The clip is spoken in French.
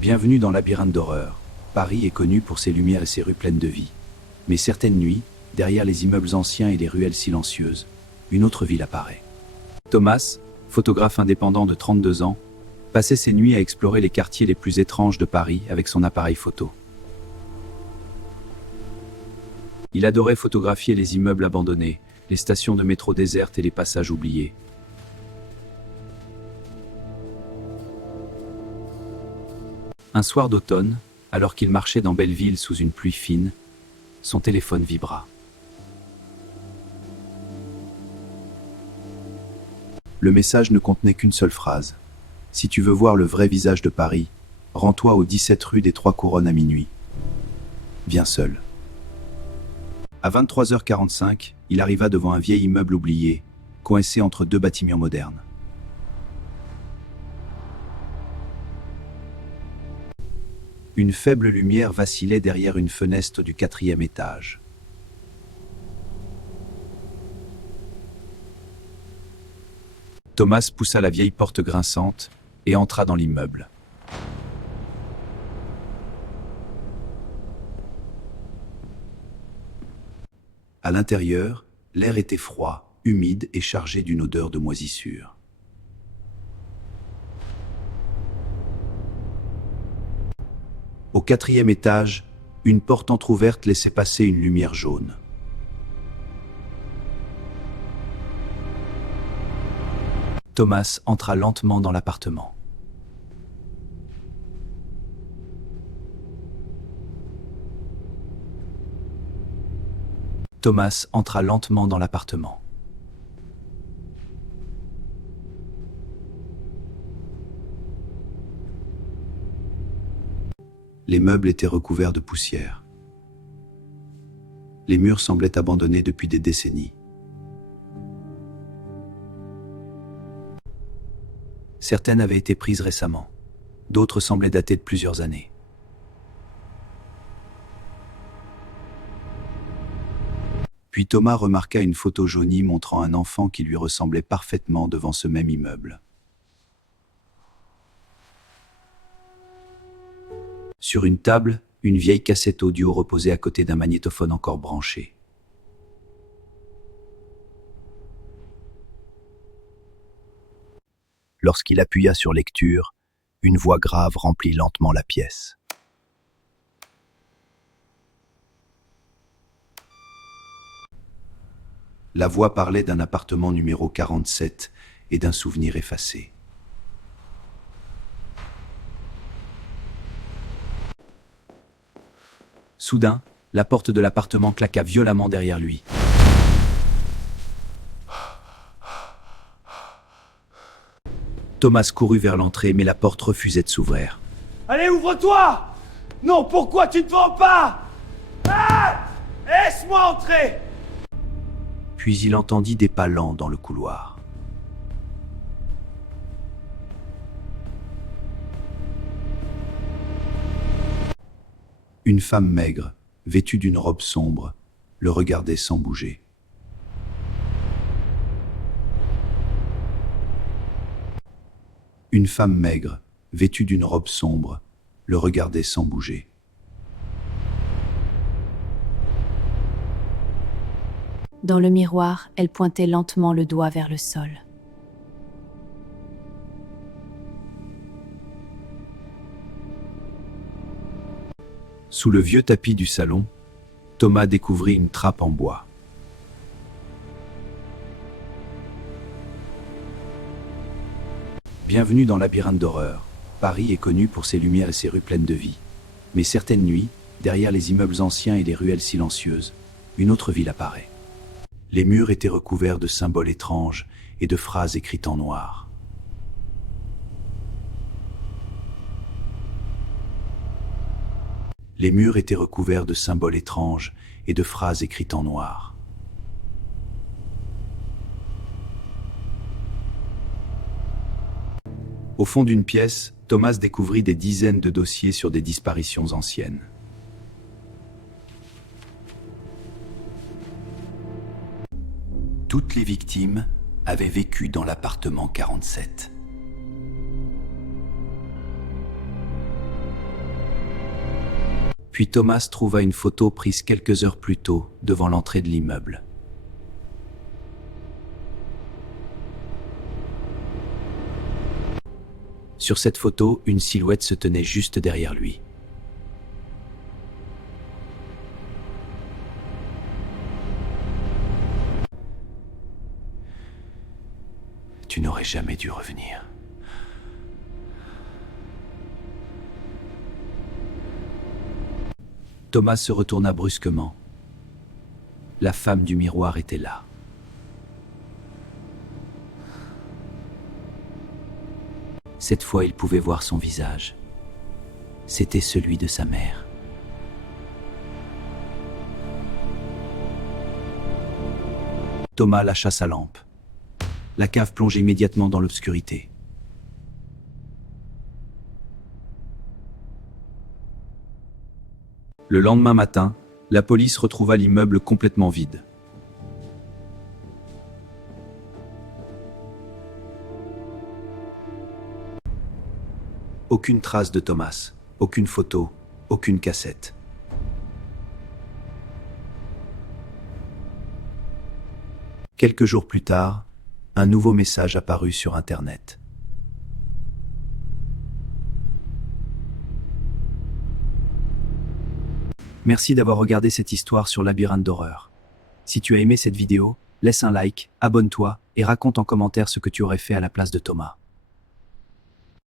Bienvenue dans Labyrinthe d'horreur. Paris est connu pour ses lumières et ses rues pleines de vie. Mais certaines nuits, derrière les immeubles anciens et les ruelles silencieuses, une autre ville apparaît. Thomas, photographe indépendant de 32 ans, passait ses nuits à explorer les quartiers les plus étranges de Paris avec son appareil photo. Il adorait photographier les immeubles abandonnés, les stations de métro désertes et les passages oubliés. Un soir d'automne, alors qu'il marchait dans Belleville sous une pluie fine, son téléphone vibra. Le message ne contenait qu'une seule phrase. « Si tu veux voir le vrai visage de Paris, rends-toi au 17 rue des Trois Couronnes à minuit. Viens seul. » À 23h45, il arriva devant un vieil immeuble oublié, coincé entre deux bâtiments modernes. Une faible lumière vacillait derrière une fenêtre du 4e étage. Thomas poussa la vieille porte grinçante et entra dans l'immeuble. À l'intérieur, l'air était froid, humide et chargé d'une odeur de moisissure. Au 4e étage, une porte entr'ouverte laissait passer une lumière jaune. Thomas entra lentement dans l'appartement. Thomas entra lentement dans l'appartement. Les meubles étaient recouverts de poussière. Les murs semblaient abandonnés depuis des décennies. Certaines avaient été prises récemment. D'autres semblaient dater de plusieurs années. Puis Thomas remarqua une photo jaunie montrant un enfant qui lui ressemblait parfaitement devant ce même immeuble. Sur une table, une vieille cassette audio reposait à côté d'un magnétophone encore branché. Lorsqu'il appuya sur lecture, une voix grave remplit lentement la pièce. La voix parlait d'un appartement numéro 47 et d'un souvenir effacé. Soudain, la porte de l'appartement claqua violemment derrière lui. Thomas courut vers l'entrée, mais la porte refusait de s'ouvrir. « Allez, ouvre-toi! Non, pourquoi tu ne vends pas? Ah! Laisse-moi entrer! » Puis il entendit des pas lents dans le couloir. Une femme maigre, vêtue d'une robe sombre, le regardait sans bouger. Une femme maigre, vêtue d'une robe sombre, le regardait sans bouger. Dans le miroir, elle pointait lentement le doigt vers le sol. Sous le vieux tapis du salon, Thomas découvrit une trappe en bois. Bienvenue dans Labyrinthe d'horreur. Paris est connu pour ses lumières et ses rues pleines de vie. Mais certaines nuits, derrière les immeubles anciens et les ruelles silencieuses, une autre ville apparaît. Les murs étaient recouverts de symboles étranges et de phrases écrites en noir. Les murs étaient recouverts de symboles étranges et de phrases écrites en noir. Au fond d'une pièce, Thomas découvrit des dizaines de dossiers sur des disparitions anciennes. Toutes les victimes avaient vécu dans l'appartement 47. Puis Thomas trouva une photo prise quelques heures plus tôt devant l'entrée de l'immeuble. Sur cette photo, une silhouette se tenait juste derrière lui. Tu n'aurais jamais dû revenir. Thomas se retourna brusquement. La femme du miroir était là. Cette fois, il pouvait voir son visage. C'était celui de sa mère. Thomas lâcha sa lampe. La cave plongeait immédiatement dans l'obscurité. Le lendemain matin, la police retrouva l'immeuble complètement vide. Aucune trace de Thomas, aucune photo, aucune cassette. Quelques jours plus tard, un nouveau message apparut sur Internet. Merci d'avoir regardé cette histoire sur Labyrinthe d'horreur. Si tu as aimé cette vidéo, laisse un like, abonne-toi et raconte en commentaire ce que tu aurais fait à la place de Thomas.